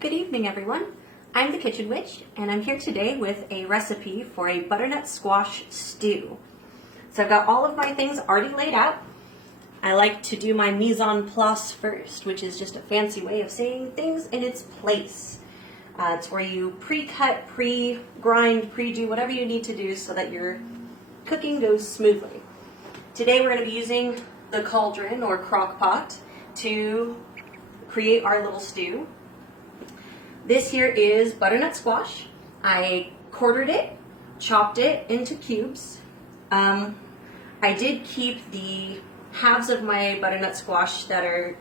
Good evening, everyone. I'm the Kitchen Witch, and I'm here today with a recipe for a butternut squash stew. So I've got all of my things already laid out. I like to do my mise en place first, which is just a fancy way of saying things in its place. It's where you pre-cut, pre-grind, pre-do whatever you need to do so that your cooking goes smoothly. Today we're going to be using the cauldron or crock pot to create our little stew. This here is butternut squash. I quartered it, chopped it into cubes. I did keep the halves of my butternut squash that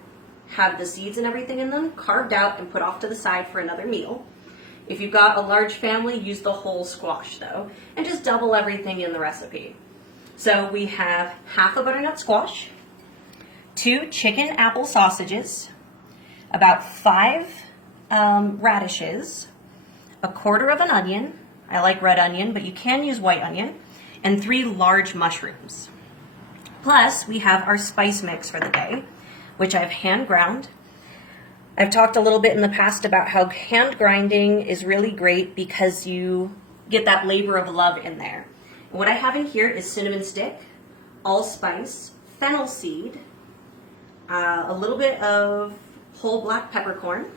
have the seeds and everything in them carved out and put off to the side for another meal. If you've got a large family, use the whole squash though, and just double everything in the recipe. So we have half a butternut squash, 2 chicken apple sausages, about 5 radishes, a quarter of an onion, I like red onion, but you can use white onion, and 3 large mushrooms. Plus, we have our spice mix for the day, which I've hand ground. I've talked a little bit in the past about how hand grinding is really great because you get that labor of love in there. And what I have in here is cinnamon stick, allspice, fennel seed, a little bit of whole black peppercorn,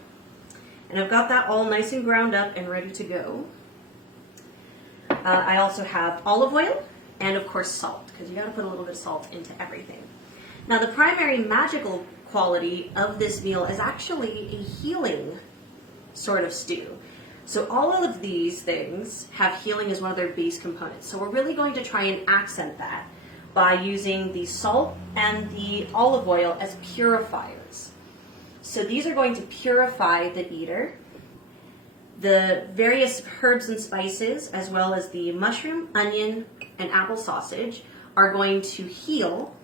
and I've got that all nice and ground up and ready to go. I also have olive oil and of course salt, because you got to put a little bit of salt into everything. Now the primary magical quality of this meal is actually a healing sort of stew. So all of these things have healing as one of their base components. So we're really going to try and accent that by using the salt and the olive oil as purifiers. So these are going to purify the eater. The various herbs and spices, as well as the mushroom, onion, and apple sausage, are going to heal.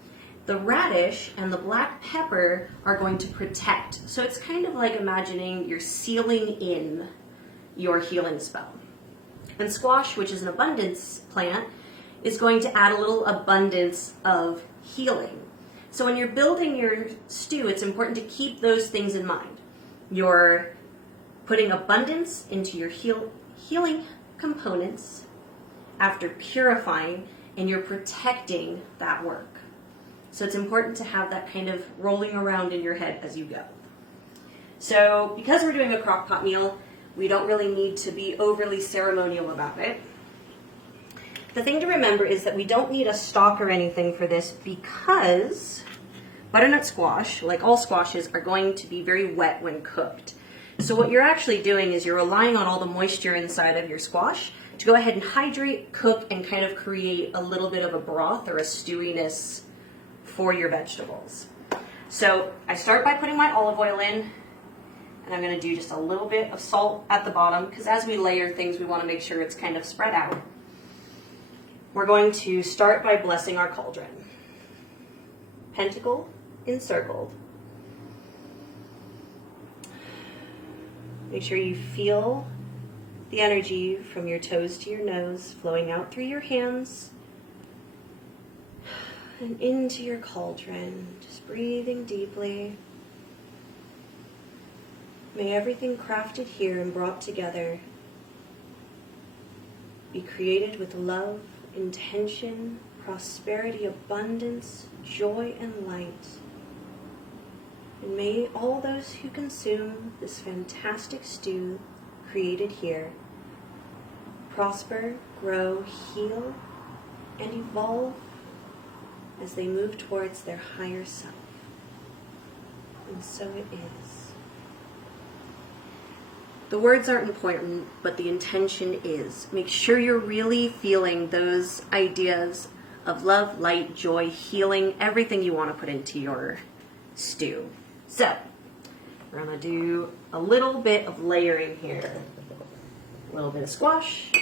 The radish and the black pepper are going to protect. So it's kind of like imagining you're sealing in your healing spell. And squash, which is an abundance plant, is going to add a little abundance of healing. So when you're building your stew, it's important to keep those things in mind. You're putting abundance into your healing components after purifying, and you're protecting that work. So it's important to have that kind of rolling around in your head as you go. So because we're doing a crock pot meal, we don't really need to be overly ceremonial about it. The thing to remember is that we don't need a stock or anything for this because butternut squash, like all squashes, are going to be very wet when cooked. So what you're actually doing is you're relying on all the moisture inside of your squash to go ahead and hydrate, cook, and kind of create a little bit of a broth or a stewiness for your vegetables. So I start by putting my olive oil in, and I'm going to do just a little bit of salt at the bottom because as we layer things, we want to make sure it's kind of spread out. We're going to start by blessing our cauldron. Pentacle encircled. Make sure you feel the energy from your toes to your nose flowing out through your hands and into your cauldron. Just breathing deeply. May everything crafted here and brought together be created with love, intention, prosperity, abundance, joy, and light. And may all those who consume this fantastic stew created here prosper, grow, heal, and evolve as they move towards their higher self. And so it is. The words aren't important, but the intention is. Make sure you're really feeling those ideas of love, light, joy, healing, everything you want to put into your stew. So, we're going to do a little bit of layering here. A little bit of squash.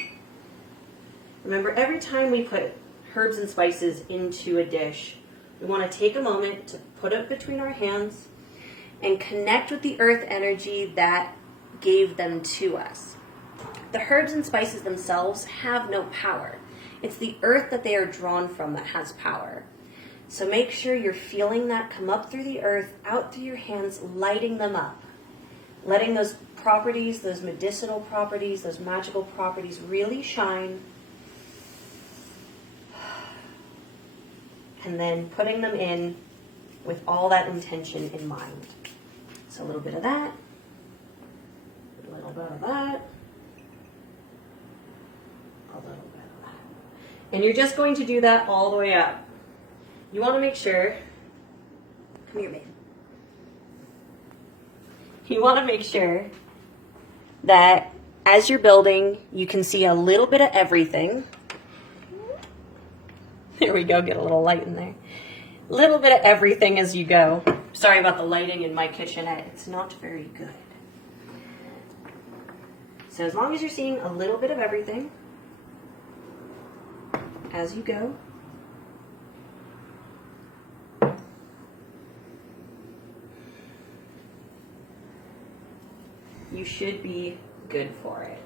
Remember, every time we put herbs and spices into a dish, we want to take a moment to put it between our hands and connect with the earth energy that gave them to us. The herbs and spices themselves have no power. It's the earth that they are drawn from that has power. So make sure you're feeling that come up through the earth, out through your hands, lighting them up. Letting those properties, those medicinal properties, those magical properties really shine. And then putting them in with all that intention in mind. So a little bit of that, a little bit of that, a little bit of that. And you're just going to do that all the way up. You want to make sure, come here, babe. You want to make sure that as you're building, you can see a little bit of everything. There we go, get a little light in there. A little bit of everything as you go. Sorry about the lighting in my kitchenette. It's not very good. So as long as you're seeing a little bit of everything as you go, you should be good for it.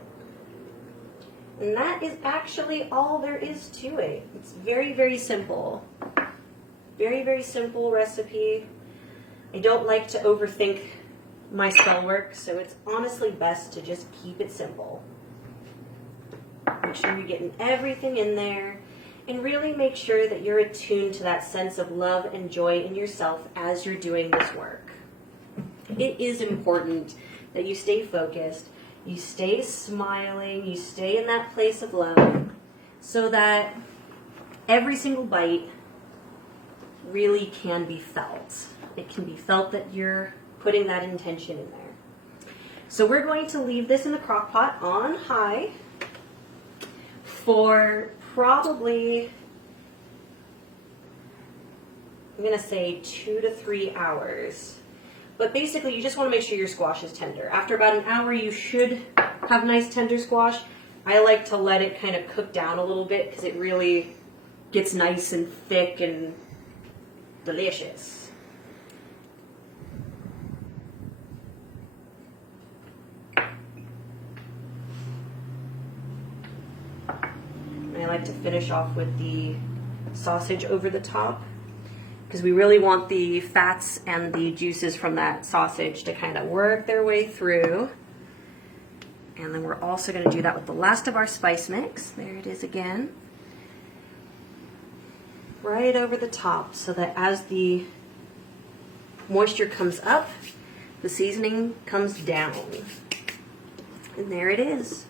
And that is actually all there is to it. It's very, very simple. Very, very simple recipe. I don't like to overthink my spell work, so it's honestly best to just keep it simple. Make sure you're getting everything in there, and really make sure that you're attuned to that sense of love and joy in yourself as you're doing this work. It is important that you stay focused, you stay smiling, you stay in that place of love, so that every single bite really can be felt. It can be felt that you're putting that intention in there. So we're going to leave this in the crock pot on high for probably, I'm going to say 2 to 3 hours. But basically, you just want to make sure your squash is tender. After about an hour, you should have nice tender squash. I like to let it kind of cook down a little bit because it really gets nice and thick and delicious. And I like to finish off with the sausage over the top, because we really want the fats and the juices from that sausage to kind of work their way through. And then we're also going to do that with the last of our spice mix. There it is again. Right over the top, so that as the moisture comes up, the seasoning comes down. And there it is.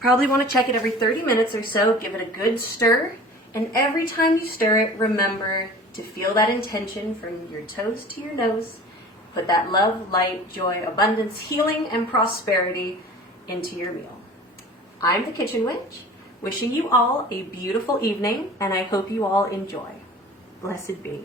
Probably want to check it every 30 minutes or so, give it a good stir. And every time you stir it, remember to feel that intention from your toes to your nose. Put that love, light, joy, abundance, healing, and prosperity into your meal. I'm the Kitchen Witch, wishing you all a beautiful evening, and I hope you all enjoy. Blessed be.